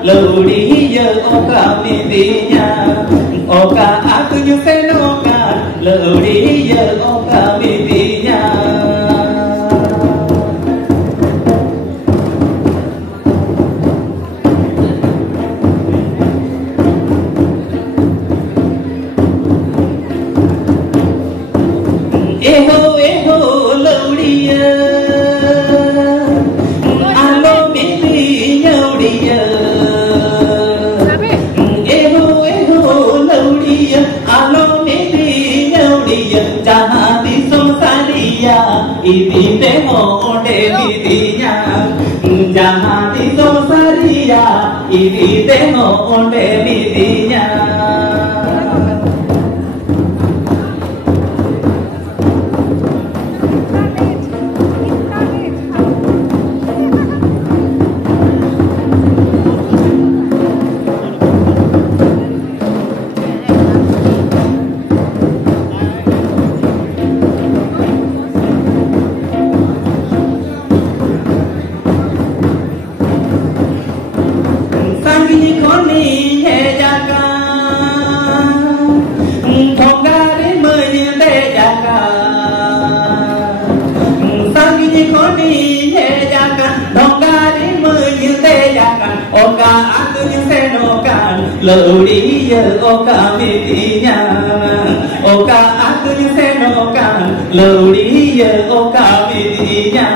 Leudia oka midinya oka aku senoka leudia oka midinya eho eho leudia alo midinya udia Ini temo de vidinya, jangan disosaria. Ini temo de vidinya. Leudia oka midinya oka aku senokan leudia oka midinya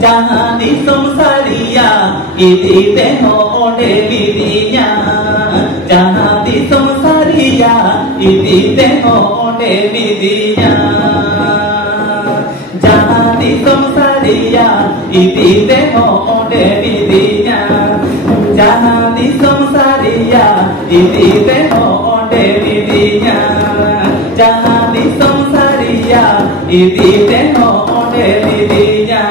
Jangan disosaria, ini temo de vidinya. Jangan disosaria, ini temo de vidinya. Jangan disosaria, ini temo de vidinya. Jangan disosaria, ini temo de vidinya. Jangan disosaria, ini temo de vidinya.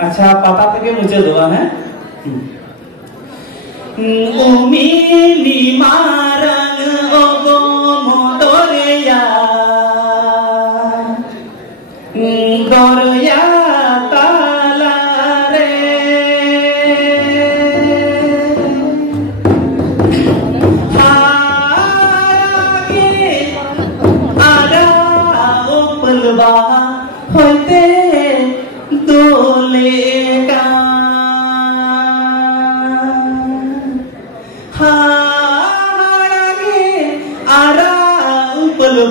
अच्छा पता तक मुझे दुआ है Umini marang ogo modoreya Goroya talare Hage ada upalwa hoite dole ka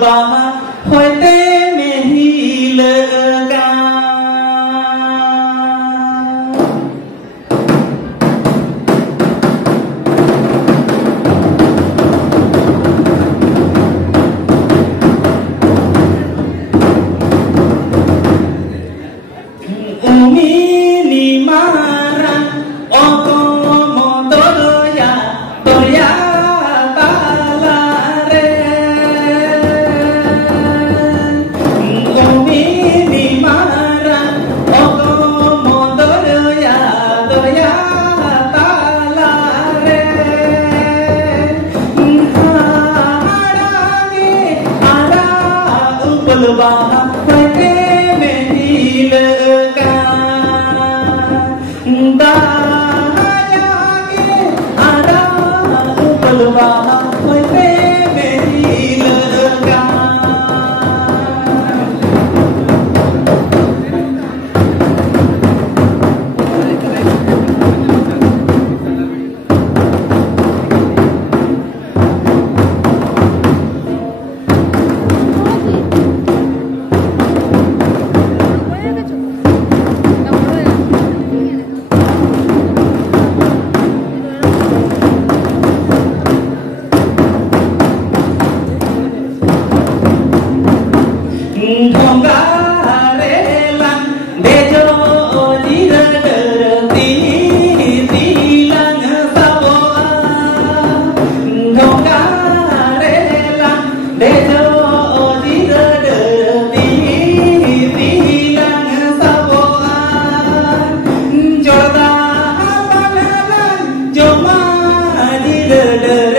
Bama hoite mehilga Umini marang ogo modoya doya Joma di